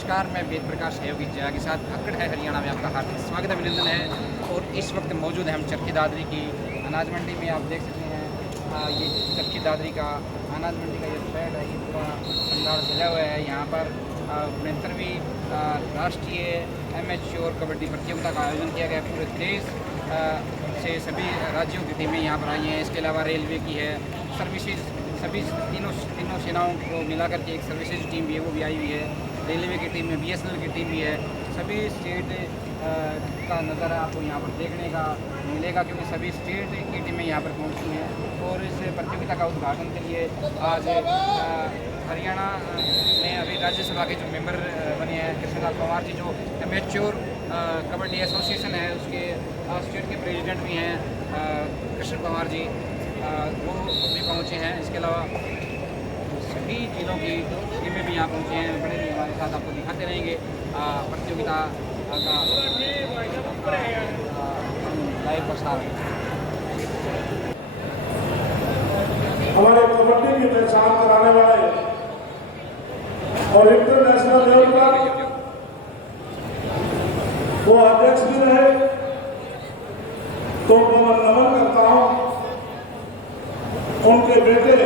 नमस्कार, मैं वेद प्रकाश सहयोगी जया के साथ अक्कड़ है हरियाणा में आपका हार्दिक स्वागत अभिनंदन है। और इस वक्त मौजूद है हम चरखी दादरी की अनाज मंडी में। आप देख सकते हैं ये चरखी दादरी का अनाज मंडी का ये शेड है, ये पूरा पंडाल सजा हुआ है। यहाँ पर 69वीं राष्ट्रीय एमेच्योर कबड्डी प्रतियोगिता का आयोजन किया गया। पूरे देश से सभी राज्यों की टीमें यहाँ पर आई हैं। इसके अलावा रेलवे की है, सर्विसेज, सभी तीनों सेनाओं को मिलाकर के एक सर्विसेज टीम भी है, वो भी आई हुई है। रेलवे की टीम में BSNL की टीम भी है। सभी स्टेट का नज़ारा आपको यहाँ पर देखने का मिलेगा, क्योंकि सभी स्टेट की टीमें यहाँ पर पहुँची हैं। और इस प्रतियोगिता का उद्घाटन के लिए आज हरियाणा में अभी राज्यसभा के जो मेंबर बने हैं कृष्णलाल पंवार जी, जो एमेच्योर कबड्डी एसोसिएशन है उसके स्टेट के प्रेसिडेंट भी हैं कृष्ण पंवार जी, वो भी पहुँचे हैं। इसके अलावा सभी जिलों की टीमें भी यहाँ पहुँचे हैं। बड़े भी हमारे साथ आपको दिखाते रहेंगे प्रतियोगिता का लाइव प्रसारण। हमारे कबड्डी की पहचान कराने वाले और इंटरनेशनल लेवल पर वो अध्यक्ष भी रहे, तो मैं नमन करता हूं उनके बेटे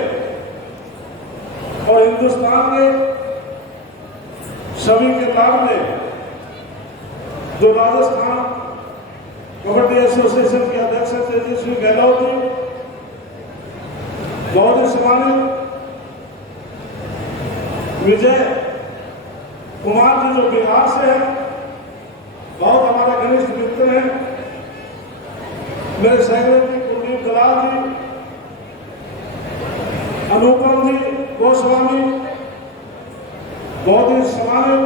और हिंदुस्तान के सभी के लाडले जो राजस्थान कबड्डी एसोसिएशन के अध्यक्ष तेजस्वी गहलोत जी, बहुत ही सम्मानित विजय कुमार जी जो बिहार से हैं, बहुत हमारा घनिष्ठ मित्र हैं। मेरे सेक्रेटरी कुलदीप दलाल जी, अनुपम जी गोस्वामी, बहुत ही सम्मानित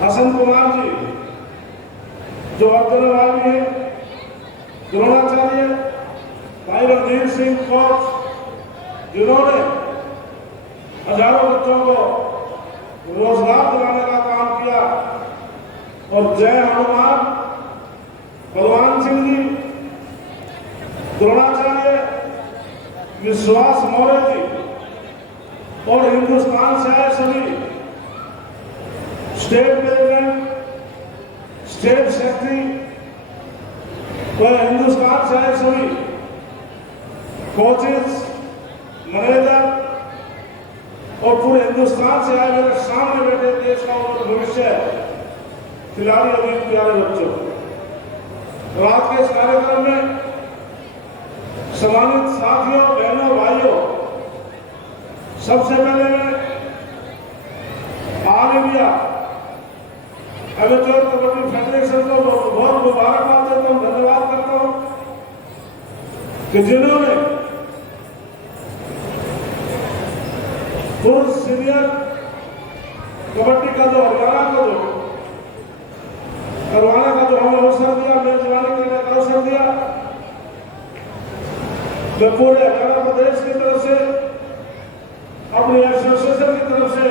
हसन कुमार जी जो अर्जुनवाल भी है, द्रोणाचार्य, भाई रणधीर सिंह कोच जिन्होंने हजारों बच्चों को रोजगार दिलाने का काम किया, और जय हनुमान बलवान सिंह जी, द्रोणाचार्य, विश्वास मौर्य जी, और हिंदुस्तान से आए सभी स्टेट प्रेसिडेंट, स्टेट सेक्रेटरी व हिंदुस्तान से आए सभी कोचेस, मैनेजर और पूरे हिंदुस्तान से आए मेरे सामने बैठे देश का उन्नत भविष्य खिलाड़ी अभी प्यारे बच्चों, रात के इस कार्यक्रम में सम्मानित साथियों, बहनों, भाइयों, सबसे पहले मैं all India amateur kabaddi federation को बहुत मुबारकबाद देता हूँ, धन्यवाद करता हूँ कि जिन्होंने पुरुष सीनियर कबड्डी का जो हरियाणा को जो करवाने का जो हमें अवसर दिया, मेजबानी करने का अवसर दिया, मैं पूरे हरियाणा प्रदेश की तरफ से, अपनी एसोसिएशन की तरफ से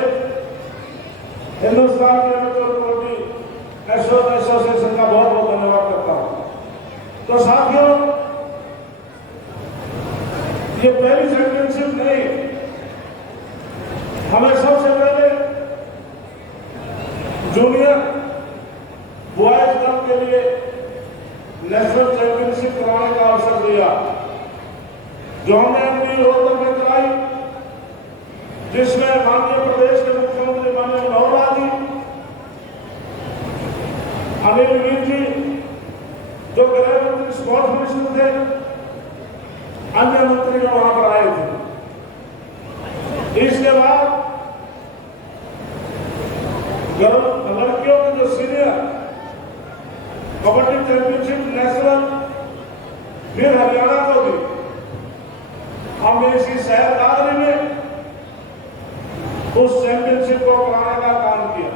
हिंदुस्तान के एमेच्योर कबड्डी एसोसिएशन का बहुत बहुत धन्यवाद करता हूं। तो साथियों, ये पहली चैंपियनशिप नहीं, हमें सबसे पहले जूनियर बॉयज दल के लिए नेशनल चैंपियनशिप कराने का अवसर दिया, जो हमने अपनी रोहतक में कराई, जिसमें माननीय प्रदेश के मुख्यमंत्री माननीय मनोहर लाल जी, अनिल वीर जी जो गृह मंत्री स्पोर्ट्स मिनिस्टर थे, अन्य मंत्री वहां पर आए थे। इसके बाद लड़कियों के जो सीनियर कबड्डी चैंपियनशिप नेशनल, फिर हरियाणा को भी हमने इसी शहर दादरी में उस चैंपियनशिप को कराने का काम किया।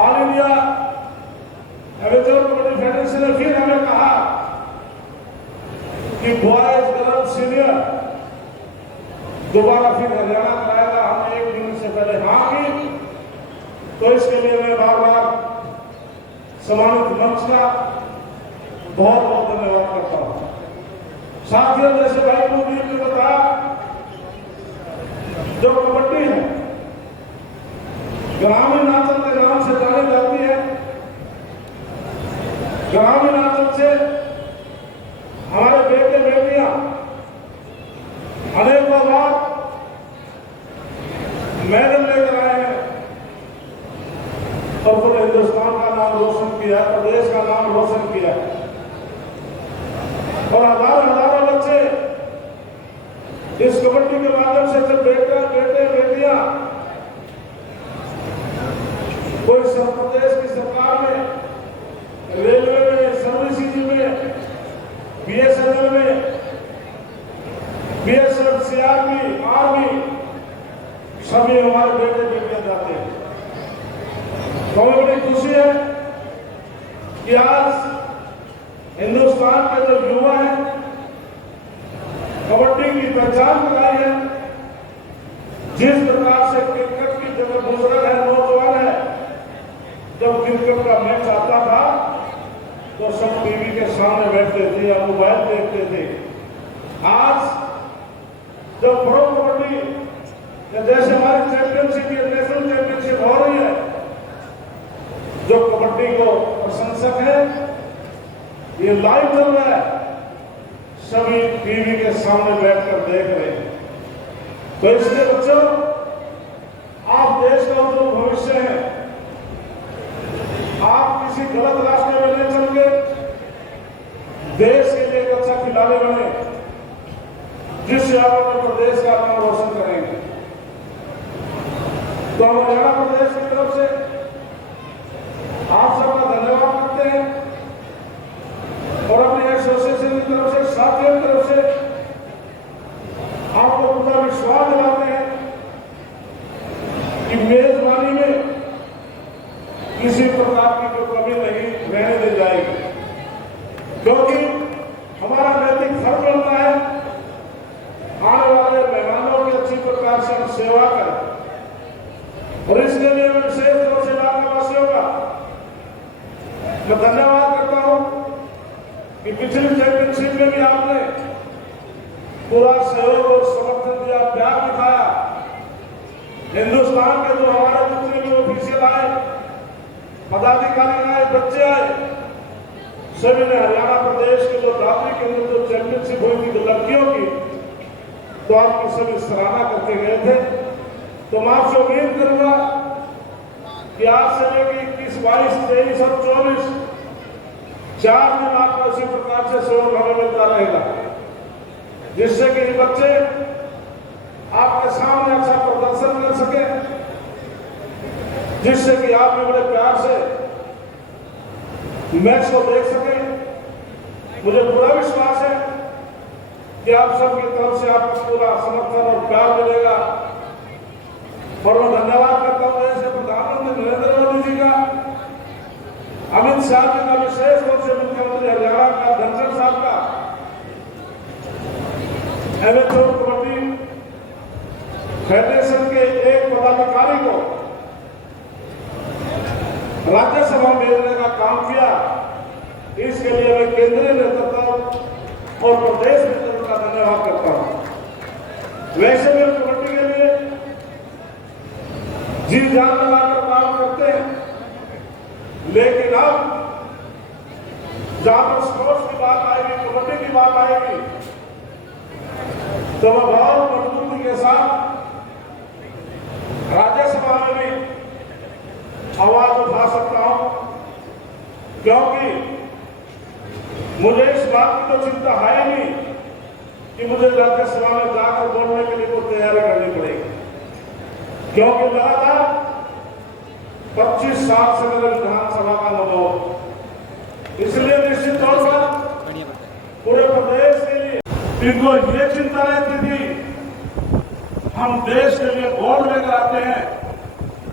All India amateur kabaddi federation ने फिर हमें कहा कि बॉयज गर्ल्स सीनियर दोबारा फिर हरियाणा कराएगा। हमने एक दिन से पहले हाँ की, तो इसके लिए मैं बार बार सम्मानित मंच का बहुत बहुत धन्यवाद करता हूं। साथियों, जैसे भाई कुलदीप ने बताया, जो कबड्डी है ग्रामीण आंचल के नाम से जानी जाती है। ग्रामीण आंचल से हमारे बेटे बेटियां अनेकों बार मेडल लेकर आए हैं और पूरे हिंदुस्तान का नाम रोशन किया, प्रदेश का नाम रोशन किया और हजारों बच्चे इस कबड्डी के माध्यम से जब बेटे बेटियां कोई प्रदेश की सरकार में, रेलवे में, सर्विसेज में, बीएसएनएल में, बीएसएफ, सीआरपी, आर्मी, सभी हमारे बेटे बेटियां जाते हैं। तो हमें बड़ी खुशी है कि आज हिंदुस्तान के जो युवा हैं कबड्डी की पहचान कराई है। जिस प्रकार से क्रिकेट की जगह बुजुर्ग है, नौजवान है, जब क्रिकेट का मैच आता था तो सब टीवी के सामने बैठते थे या मोबाइल देखते थे। आज जब प्रो कबड्डी जैसे हमारी चैंपियनशिप या नेशनल चैंपियनशिप हो रही है, जो कबड्डी को प्रशंसक है, ये लाइव चल रहा है, सभी टीवी के सामने बैठकर देख रहे हैं। तो इसलिए बच्चों, आप देश का जो भविष्य है, आप किसी गलत रास्ते में नहीं चल के देश के लिए एक अच्छा खिलाड़ी बने, जिससे आप अपने प्रदेश का नाम रोशन करेंगे। तो हम हरियाणा प्रदेश की तरफ से आप सबका धन्यवाद करते हैं और अपने एसोसिएशन की तरफ से, साथियों की तरफ से आपको पूरा विश्वास दिलाते हैं कि मेजबानी में किसी प्रकार की कोई कमी नहीं रहने दी जाएगी, क्योंकि हमारा नैतिक फर्ज बनता है आने वाले मेहमानों की अच्छी प्रकार से हम सेवा करें। और इसके लिए मैं विशेष तौर से इलाका वासियों का मैं धन्यवाद करता हूं कि पिछली चैंपियनशिप में भी आपने पूरा सहयोग और समर्थन दिया, प्यार दिखाया। हिंदुस्तान के जो हमारे जितने भी ऑफिशियल आए, पदाधिकारी आए, बच्चे आए, सभी ने हरियाणा प्रदेश के जो दादरी के अंदर जो चैंपियनशिप हुई थी लड़कियों की, तो आपकी सभी सराहना करके गए थे। तो मैं आपसे उम्मीद करूंगा कि आज से लेकर 21, 22, 23 और 24 4 दिन आपको इसी प्रकार से सहयोग हमें मिलता रहेगा, जिससे कि बच्चे आपके सामने अच्छा प्रदर्शन कर सके, जिससे कि आप भी बड़े प्यार से मैच को देख सके। मुझे पूरा विश्वास है कि आप सबकी तरफ से आपको पूरा समर्थन और प्यार मिलेगा। और मैं धन्यवाद करता हूं जैसे प्रधानमंत्री नरेंद्र मोदी जी का, अमित शाह जी का, विशेष रूप से मुख्यमंत्री हरियाणा का धनखड़ साहब का, एमएचओ कबड्डी फेडरेशन के एक पदाधिकारी को राज्यसभा में भेजने का काम किया। इसके लिए मैं केंद्रीय नेतृत्व और प्रदेश नेतृत्व का धन्यवाद करता हूं। वैसे भी कबड्डी के लिए जी जान लगाकर काम करते हैं, लेकिन अब जहां पर स्पोर्ट्स की बात आएगी, कबड्डी की बात आएगी, तो मैं बहुत मजबूती के साथ राज्यसभा में भी आवाज उठा सकता हूं, क्योंकि मुझे इस बात की तो चिंता है नहीं कि मुझे राज्यसभा में जाकर बोलने के लिए कोई तैयारी करनी पड़ेगी, क्योंकि लगातार 25 साल से मेरे विधानसभा का अनुभव, इसलिए निश्चित तौर पर पूरे प्रदेश के लिए इनको ये चिंता रहती थी, हम देश के लिए गोल्ड लेकर आते हैं,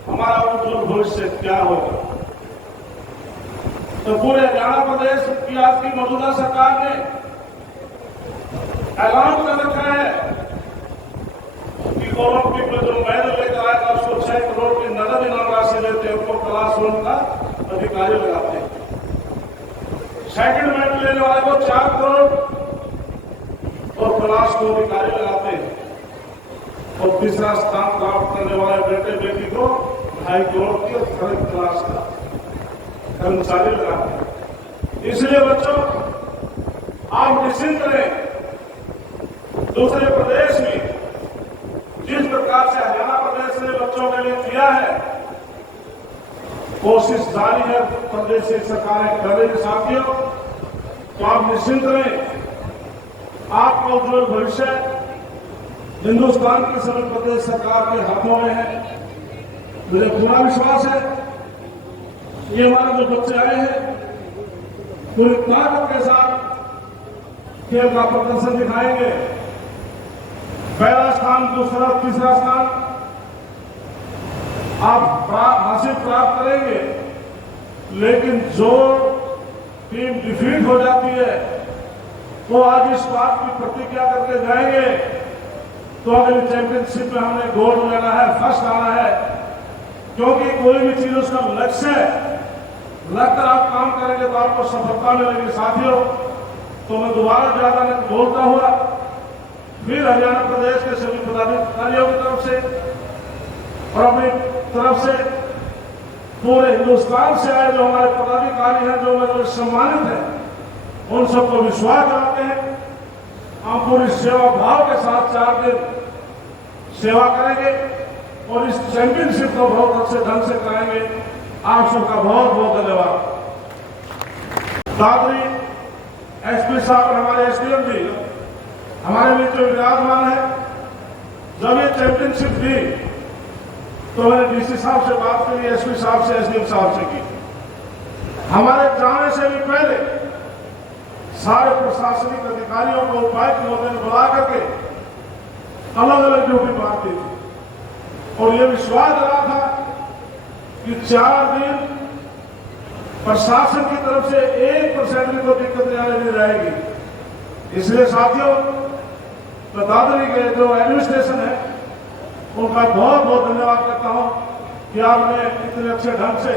हमारा उज्जवल भविष्य क्या होगा। तो पूरे हरियाणा प्रदेश की आज की मौजूदा सरकार ने ऐलान कर रखा है कि ओलंपिक में जो मेडल लेकर आएगा उसको 6 करोड़ की नगद इनाम राशि देते हैं, उनको क्लास 1 का अधिकारी लगाते हैं। सेकंड मेडल लेने वाले को 4 करोड़ और क्लास 2 अधिकारी लगाते हैं, और तीसरा स्थान प्राप्त करने वाले बेटे बेटी को 2.5 करोड़ की थर्ड क्लास का कर्मचारी लगाते हैं। इसलिए बच्चों आप निश्चिंत रहें। दूसरे प्रदेश में जिस प्रकार से हरियाणा प्रदेश ने बच्चों के लिए किया है, कोशिश जारी है प्रदेश की सरकारें कर रही साथियों। तो आप निश्चिंत रहें, आपका उज्जवल भविष्य हिंदुस्तान की सभी प्रदेश सरकार के हाथों में है। मुझे पूरा विश्वास है ये हमारे जो बच्चे आए हैं पूरी ताकत के साथ खेल का प्रदर्शन दिखाएंगे। पहला स्थान, दूसरा, तीसरा स्थान आप हासिल प्राप्त करेंगे, लेकिन जो टीम डिफीट हो जाती है वो आज इस बात की प्रतिज्ञा करके जाएंगे तो अगली चैंपियनशिप में हमने गोल्ड लेना है, फर्स्ट आना है। क्योंकि कोई भी चीज उसका लक्ष्य है, लगकर आप काम करेंगे तो आपको सफलता मिलेगी साथियों। तो मैं दोबारा ज्यादा बोलता हुआ फिर हरियाणा प्रदेश के सभी पदाधिकारियों की तरफ से और अपनी तरफ से पूरे हिंदुस्तान से आए जो हमारे पदाधिकारी हैं, जो मेरे सम्मानित हैं, उन सबको विश्वास दिलाते हैं हम पूरी सेवा भाव के साथ 4 दिन सेवा करेंगे और इस चैंपियनशिप को बहुत अच्छे ढंग से कराएंगे। आप सबका बहुत बहुत धन्यवाद। दादरी एसपी साहब और हमारे एसडीएम जी हमारे बीच जो विराजमान है, जब ये चैंपियनशिप दी तो मैंने डीसी साहब से बात करी, एसपी साहब से, एसडीएम साहब से की। हमारे जाने से भी पहले सारे प्रशासनिक अधिकारियों को उपायुक्त महोदय ने बुला करके अलग अलग ड्यूटी बांटी थी और ये विश्वास दिला था कि 4 दिन प्रशासन की तरफ से 1% भी कोई दिक्कत नहीं रहेगी। इसलिए साथियों मैं दादरी के जो एडमिनिस्ट्रेशन है उनका बहुत बहुत धन्यवाद करता हूं कि आपने इतने अच्छे ढंग से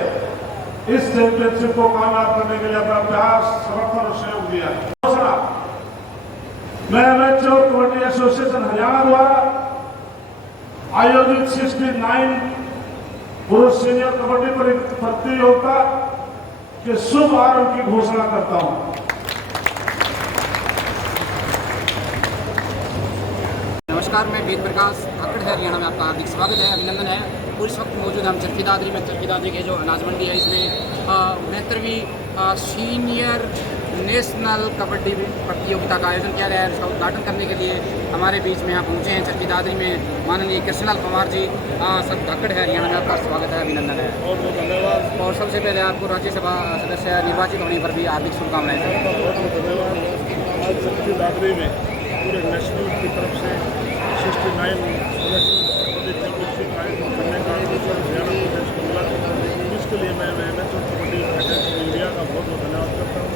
इस चैंपियनशिप को कामयाब करने के लिए अपना प्रयास, समर्थन और सहयोग दिया। मैं एमेच्योर कबड्डी एसोसिएशन हरियाणा द्वारा आयोजित 69 पुरुष सीनियर कबड्डी प्रतियोगिता के शुभ आरंभ की घोषणा करता हूं। नमस्कार, मैं वेद प्रकाश अकड़ है हरियाणा में आपका हार्दिक स्वागत है, अभिनंदन है। और इस वक्त मौजूद हम चरखी दादरी में। चरखी दादरी के जो अनाज मंडी है इसमें 72वीं सीनियर नेशनल कबड्डी प्रतियोगिता का आयोजन किया गया है। इसका उद्घाटन करने के लिए हमारे बीच में यहाँ पहुँचे हैं चरखी दादरी में माननीय कृष्णलाल कुमार जी। सब अकड़ है हरियाणा में आपका स्वागत है, अभिनंदन है। बहुत बहुत धन्यवाद। और सबसे पहले आपको राज्यसभा सदस्य निर्वाचित होने पर भी हार्दिक शुभकामनाएं। बहुत बहुत धन्यवाद। आज चरखी दादरी में पूरे नेशनल की तरफ से 69 कबड्डी चैंपियनशिप आयोजन करने का हरियाणा प्रदेश को मिला। इसके लिए मैं एमेच्योर कबड्डी फेडरेशन इंडिया का बहुत बहुत धन्यवाद करता हूँ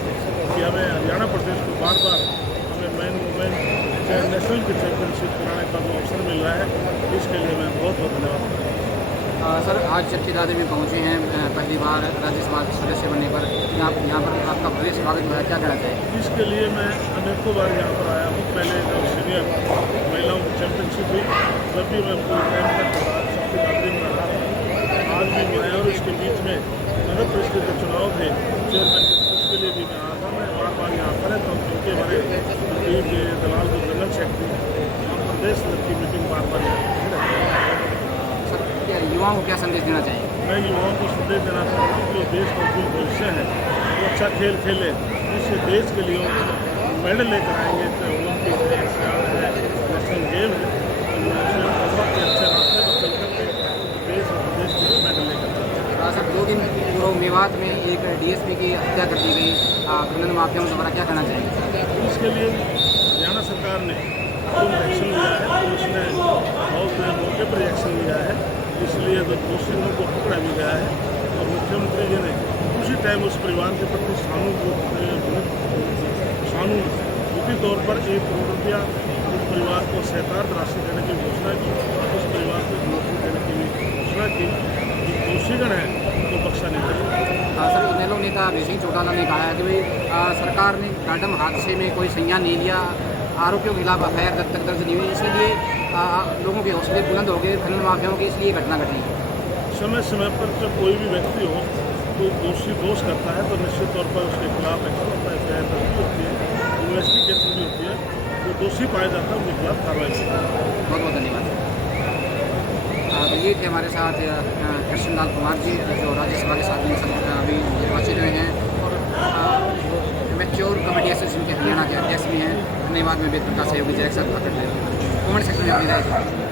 कि हमें हरियाणा प्रदेश को बार बार हमें मैन वुमेन नेशनल की चैंपियनशिप कराने का जो अवसर मिल रहा है, इसके लिए मैं बहुत बहुत धन्यवाद करता हूँ। सर, आज चरखी दादरी में पहुँचे हैं पहली बार राज्यसभा सदस्य बनने पर। यहाँ पर आपका भव्य स्वागत हुआ है, क्या कहना चाहिए? इसके लिए मैं अनेकों बार यहाँ पर आया हूँ। पहले जब सीनियर महिलाओं की चैंपियनशिप हुई तब भी मैं पूरे टाइम तक चरखी दादरी में रहा था। आज भी मैं आया और इसके बीच में नगर परिषद के चुनाव थे चेयरमैन के, उसके लिए भी मैं आया था। मैं बार बार यहाँ पर रहता हूँ क्योंकि हमारे टीम के दलाल जो जनरल सेक्रेटरी प्रदेश की मीटिंग बार बार युवाओं को क्या संदेश देना चाहिए? मैं युवाओं को संदेश देना चाहता हूँ कि जो देश का जो भविष्य है वो अच्छा खेल खेले, इससे देश के लिए मेडल लेकर आएंगे, चाहे ओलंपिक है, नेशनल गेम है, बहुत अच्छे रास्ते पर चल करके देश और प्रदेश के लिए मेडल लेकर आएंगे। सर, 2 दिन पूर्व मेवात में एक डीएसपी की हत्या कर दी गई, खनन माफियाओं द्वारा, क्या कहना चाहिए? इसके लिए हरियाणा सरकार ने तुरंत एक्शन लिया है, पुलिस ने बहुत मौके पर एक्शन लिया है। इसलिए तो दोषियों को पकड़ा भी गया है और मुख्यमंत्री जी ने उसी टाइम उस परिवार के प्रति सहानुभूति तौर पर 1 करोड़ रुपया उस परिवार को सहकार राशि देने की घोषणा की और उस परिवार को नौकरी देने की भी घोषणा की। जो दोषीगण है उनको बख्शा नहीं करेगा। सर, इनेलो नेता अभिषेक चौटाला ने कहा है कि भाई सरकार ने डाडम हादसे में कोई संज्ञान नहीं लिया, आरोपियों के खिलाफ एफआईआर तक दर्ज नहीं हुई, इसलिए लोगों के हौसले बुलंद हो गए खनन माफियाओं की, इसलिए घटना घटी। समय समय पर जब कोई भी व्यक्ति हो कोई दोषी दोष करता है तो निश्चित तौर पर उसके खिलाफ एक्शन होता है, एफआईआर दर्ज होती है, इन्वेस्टिगेशन भी होती है, जो दोषी पाया जाता है उनके खिलाफ कार्रवाई होती है। बहुत बहुत धन्यवाद। तो ये थे हमारे साथ कृष्णलाल कुमार जी जो राज्यसभा के साथ अभी निर्वाचित हुए हैं और मैच्योर कमेटी एसोसिएशन के हरियाणा के अध्यक्ष भी हैं। धन्यवाद। मैं वेद प्रकाश सहयोगी जय के साथ बात करते हैं। कमेंट सेक्शन में अपनी राय